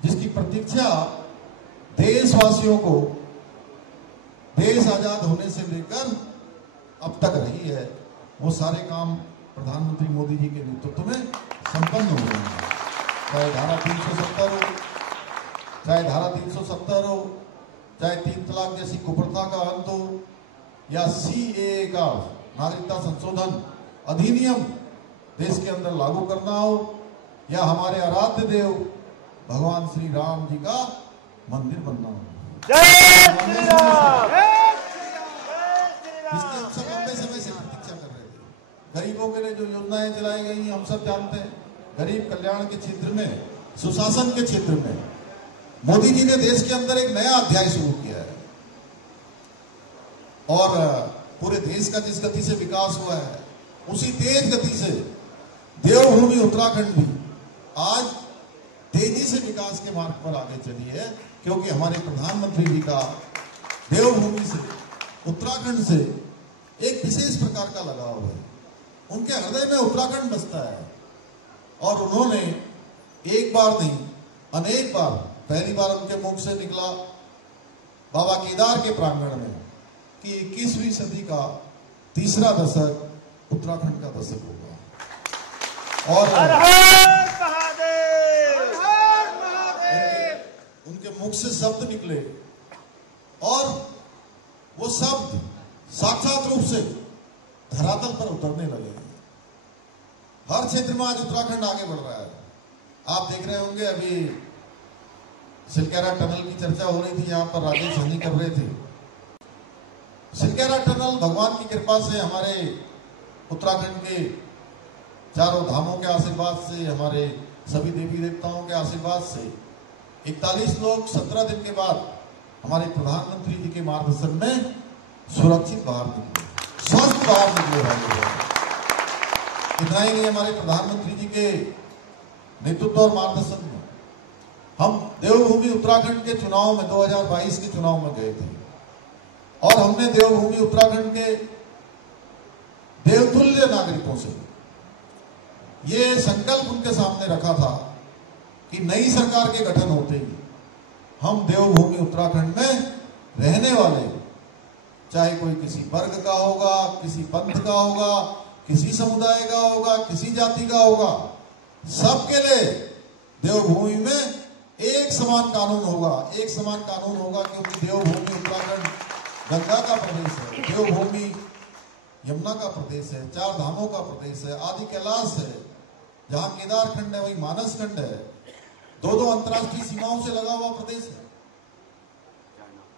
जिसकी प्रतीक्षा देशवासियों को देश आजाद होने से लेकर अब तक रही है। वो सारे काम प्रधानमंत्री मोदी जी के नेतृत्व में संपन्न हो रहे हैं। चाहे धारा 370 हो, चाहे धारा 370 हो, चाहे 3 तलाक जैसी कुप्रथा का अंत हो, या CAA का नागरिकता संशोधन अधिनियम देश के अंदर लागू करना हो, या हमारे आराध्य देव भगवान श्री राम जी का मंदिर बनना हो। जय श्री राम। इसकी हम सब लंबे समय से प्रतीक्षा कर रहे थे। गरीबों के लिए जो योजनाएं चलाई गई हम सब जानते हैं। गरीब कल्याण के क्षेत्र में, सुशासन के क्षेत्र में मोदी जी ने देश के अंदर एक नया अध्याय शुरू किया है और पूरे देश का जिस गति से विकास हुआ है उसी तेज गति से देवभूमि उत्तराखंड भी आज तेजी से विकास के मार्ग पर आगे चली है, क्योंकि हमारे प्रधानमंत्री जी का देवभूमि से, उत्तराखंड से एक विशेष प्रकार का लगाव है। उनके हृदय में उत्तराखंड बसता है और उन्होंने एक बार नहीं अनेक बार, पहली बार उनके मुख से निकला बाबा केदार के प्रांगण में कि 21वीं सदी का तीसरा दशक उत्तराखंड का दशक होगा और हर हर महादेव, उनके मुख से शब्द निकले और वो शब्द साक्षात रूप से धरातल पर उतरने लगे। हर क्षेत्र में आज उत्तराखंड आगे बढ़ रहा है। आप देख रहे होंगे अभी सिलकेरा टनल की चर्चा हो रही थी, यहाँ पर राजेश हनी कर रहे थे। सिलकेरा टनल भगवान की कृपा से, हमारे उत्तराखंड के चारों धामों के आशीर्वाद से, हमारे सभी देवी देवताओं के आशीर्वाद से 41 लोग 17 दिन के बाद हमारे प्रधानमंत्री जी के मार्गदर्शन में सुरक्षित बाहर निकले, स्वस्थ बाहर निकले भाई। इतना ही नहीं, हमारे प्रधानमंत्री जी के नेतृत्व और मार्गदर्शन में हम देवभूमि उत्तराखंड के चुनाव में 2022 के चुनाव में गए थे और हमने देवभूमि उत्तराखंड के देवतुल्य नागरिकों से ये संकल्प उनके सामने रखा था कि नई सरकार के गठन होते ही हम देवभूमि उत्तराखंड में रहने वाले, चाहे कोई किसी वर्ग का होगा, किसी पंथ का होगा, किसी समुदाय का होगा, किसी जाति का होगा, सबके लिए देवभूमि में एक समान कानून होगा। एक समान कानून होगा क्योंकि देवभूमि उत्तराखंड गंगा का प्रदेश है, देवभूमि यमुना का प्रदेश है, 4 धामों का प्रदेश है, आदि कैलाश है, जहां केदार खंड है वही मानस खंड है, 2 अंतर्राष्ट्रीय सीमाओं से लगा हुआ प्रदेश है।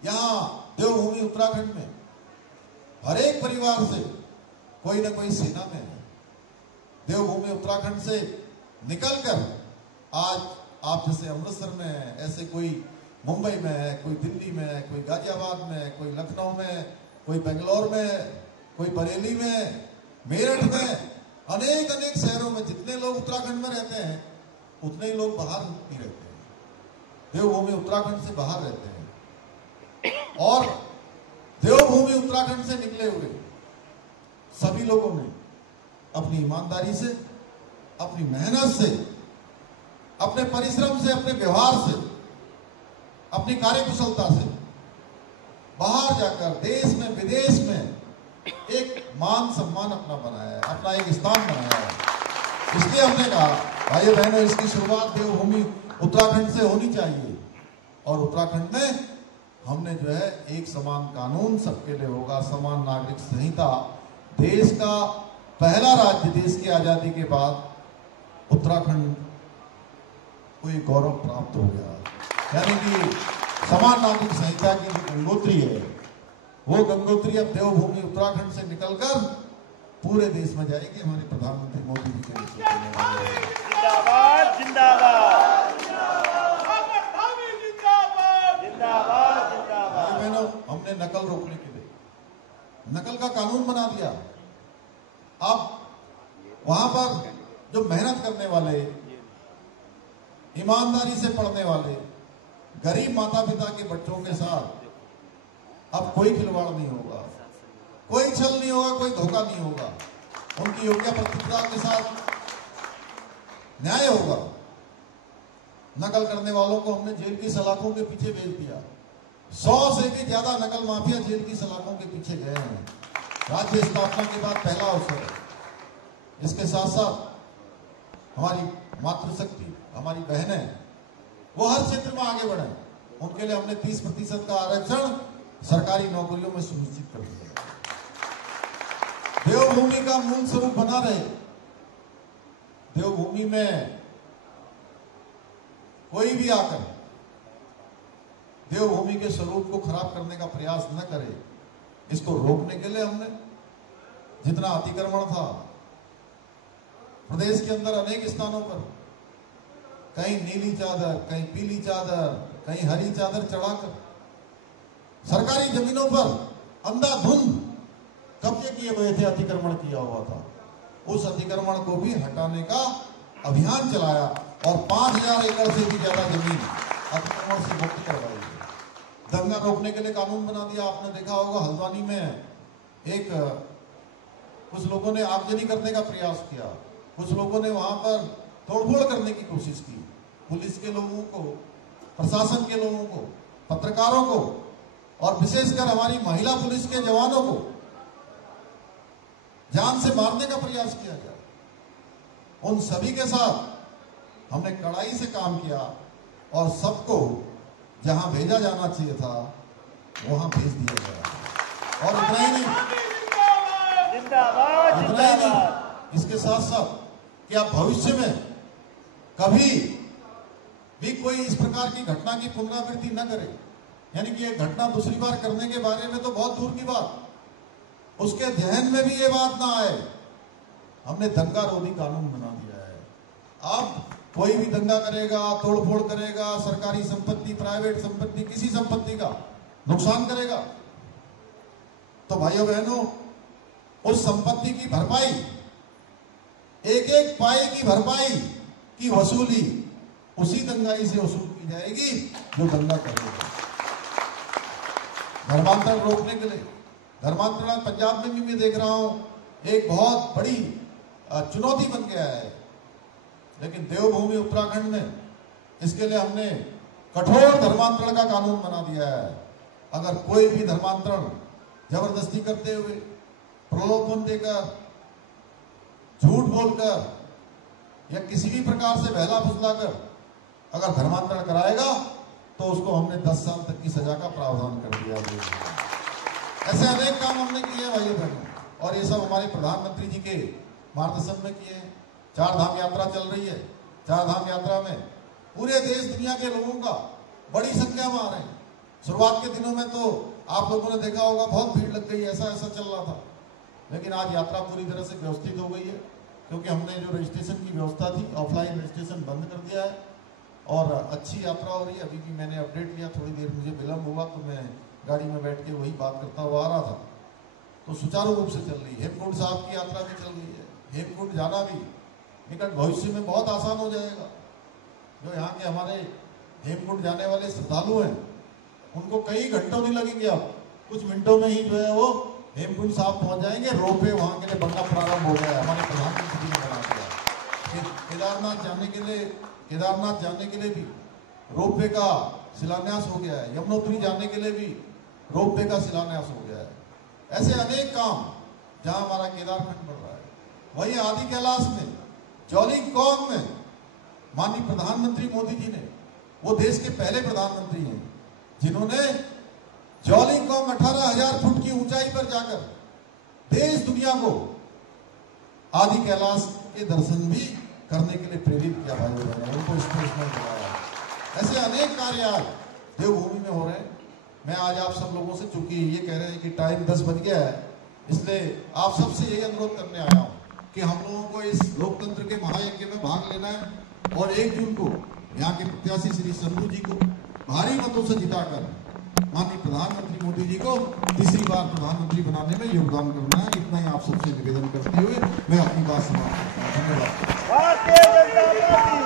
यहाँ देवभूमि उत्तराखंड में हर एक परिवार से कोई ना कोई सेना में है। देवभूमि उत्तराखंड से निकलकर आज आप जैसे अमृतसर में है, ऐसे कोई मुंबई में है, कोई दिल्ली में है, कोई गाजियाबाद में है, कोई लखनऊ में, कोई बेंगलोर में, कोई बरेली में, मेरठ में, अनेक अनेक शहरों में जितने लोग उत्तराखंड में रहते हैं उतने ही लोग बाहर भी रहते हैं, देवभूमि उत्तराखंड से बाहर रहते हैं। और देवभूमि उत्तराखंड से निकले हुए सभी लोगों ने अपनी ईमानदारी से, अपनी मेहनत से, अपने परिश्रम से, अपने व्यवहार से, अपनी कार्यकुशलता से बाहर जाकर देश में विदेश में एक मान सम्मान अपना बनाया है, अपना एक स्थान बनाया है। इसलिए हमने कहा भाइयों बहनों, इसकी शुरुआत देवभूमि उत्तराखंड से होनी चाहिए। और उत्तराखंड में हमने जो है एक समान कानून सबके लिए होगा, समान नागरिक संहिता, देश का पहला राज्य, देश की आजादी के बाद उत्तराखंड को एक गौरव प्राप्त हो गया। यानी कि समान नागरिक संहिता की जो गंगोत्री है, वो गंगोत्री अब देवभूमि उत्तराखंड से निकलकर पूरे देश में जाएगी। हमारे प्रधानमंत्री मोदी जी के नेतृत्व में। जिंदाबाद जिंदाबाद जिंदाबाद जिंदाबाद। बहनों, हमने नकल रोकने के लिए नकल का कानून बना दिया। अब वहां पर जो मेहनत करने वाले, ईमानदारी से पढ़ने वाले गरीब माता पिता के बच्चों के साथ अब कोई खिलवाड़ नहीं होगा, कोई छल नहीं होगा, कोई धोखा नहीं होगा। उनकी योग्य प्रतिष्ठा के साथ न्याय होगा। नकल करने वालों को हमने जेल की सलाखों के पीछे भेज दिया। 100 से भी ज्यादा नकल माफिया जेल की सलाखों के पीछे गए हैं। राज्य स्थापना के बाद पहला अवसर है। इसके साथ साथ हमारी मातृशक्ति, हमारी बहनें, वो हर क्षेत्र में आगे बढ़े। उनके लिए हमने 30% का आरक्षण सरकारी नौकरियों में सुनिश्चित कर दिया। देवभूमि का मूल स्वरूप बना रहे। देवभूमि में कोई भी आकर देवभूमि के स्वरूप को खराब करने का प्रयास न करे, इसको रोकने के लिए हमने जितना अतिक्रमण था प्रदेश के अंदर अनेक स्थानों पर, कहीं नीली चादर, कहीं पीली चादर, कहीं हरी चादर चढ़ाकर सरकारी जमीनों पर अंधाधुंध कब्जे किए हुए थे, अतिक्रमण किया हुआ था। उस अतिक्रमण को भी हटाने का अभियान चलाया और 5000 एकड़ से भी ज्यादा जमीन अतिक्रमण से मुक्त करवाई। दंगा रोकने के लिए कानून बना दिया। आपने देखा होगा हल्द्वानी में एक कुछ लोगों ने आगजनी करने का प्रयास किया, कुछ लोगों ने वहां पर तोड़फोड़ करने की कोशिश की। पुलिस के लोगों को, प्रशासन के लोगों को, पत्रकारों को और विशेषकर हमारी महिला पुलिस के जवानों को जान से मारने का प्रयास किया गया। उन सभी के साथ हमने कड़ाई से काम किया और सबको जहां भेजा जाना चाहिए था वहां भेज दिया गया। और इतना ही नहीं, इसके साथ साथ कि आप भविष्य में कभी भी कोई इस प्रकार की घटना की पुनरावृत्ति न करे। यानी कि ये घटना दूसरी बार करने के बारे में तो बहुत दूर की बात, उसके ध्यान में भी ये बात ना आए। हमने दंगा रोधी कानून बना दिया है। अब कोई भी दंगा करेगा, तोड़फोड़ करेगा, सरकारी संपत्ति, प्राइवेट संपत्ति, किसी संपत्ति का नुकसान करेगा तो भाइयों बहनों उस संपत्ति की भरपाई, एक एक पाई की भरपाई की वसूली उसी दंगाई से वसूल की जाएगी जो दंगा करेगा। धर्मांतरण रोकने के लिए, धर्मांतरण पंजाब में भी मैं देख रहा हूं एक बहुत बड़ी चुनौती बन गया है। लेकिन देवभूमि उत्तराखंड में इसके लिए हमने कठोर धर्मांतरण का कानून बना दिया है। अगर कोई भी धर्मांतरण जबरदस्ती करते हुए, प्रलोभन देकर, झूठ बोलकर या किसी भी प्रकार से बहला फुसलाकर अगर धर्मांतरण कराएगा तो उसको हमने 10 साल तक की सजा का प्रावधान कर दिया है। ऐसे अनेक काम हमने किए हैं भाइयों बहनों, और ये सब हमारे प्रधानमंत्री जी के मार्गदर्शन में किए हैं। 4 धाम यात्रा चल रही है। 4 धाम यात्रा में पूरे देश दुनिया के लोगों का बड़ी संख्या में आ रहे हैं। शुरुआत के दिनों में तो आप लोगों ने देखा होगा बहुत भीड़ लग गई, ऐसा चल रहा था, लेकिन आज यात्रा पूरी तरह से व्यवस्थित हो गई है, क्योंकि हमने जो रजिस्ट्रेशन की व्यवस्था थी, ऑफलाइन रजिस्ट्रेशन बंद कर दिया है और अच्छी यात्रा हो रही है। अभी भी मैंने अपडेट लिया, थोड़ी देर मुझे विलम्ब हुआ तो मैं गाड़ी में बैठ के वही बात करता हुआ आ रहा था। तो सुचारू रूप से चल रही है। हेमकुंड साहब की यात्रा भी चल रही है। हेमकुंड जाना भी निकट भविष्य में बहुत आसान हो जाएगा। जो यहाँ के हमारे हेमकुंड जाने वाले श्रद्धालु हैं, उनको कई घंटों नहीं लगेंगे, अब कुछ मिनटों में ही जो है वो हेमकुंड साहब पहुंच जाएंगे। रोपवे वहां के लिए बनना प्रारंभ हो गया है, हमारे प्रधानमंत्री ने बना दिया। केदारनाथ जाने के लिए भी रोपवे का शिलान्यास हो गया है। यमुनोत्री जाने के लिए भी रोपवे का शिलान्यास हो गया है। ऐसे अनेक काम जहां हमारा केदारखंड बढ़ रहा है। वही आदि कैलाश में, जौलिंगकोंग में माननीय प्रधानमंत्री मोदी जी ने, वो देश के पहले प्रधानमंत्री हैं जिन्होंने जौलिंगकोंग 18,000 फुट की ऊंचाई पर जाकर देश दुनिया को आदि कैलाश के दर्शन भी करने के लिए प्रेरित किया भाइयों बहनों, उनको स्पोर्ट्समैन बनाया। ऐसे अनेक कार्य आज देवभूमि में हो रहे हैं। मैं आज आप सब लोगों से, चूंकि ये कह रहे हैं कि टाइम 10 बज गया है, इसलिए आप सबसे यही अनुरोध करने आया हूं कि हम लोगों को इस लोकतंत्र के महायज्ञ में भाग लेना है और 1 जून को यहाँ के प्रत्याशी श्री संधू जी को भारी मतों से जिताकर माननीय प्रधानमंत्री मोदी जी को तीसरी बार प्रधानमंत्री बनाने में योगदान करना है। इतना ही आप सबसे निवेदन करते हुए मैं अपनी बात समाप्त करता हूँ। धन्यवाद। भारतीय जनता पार्टी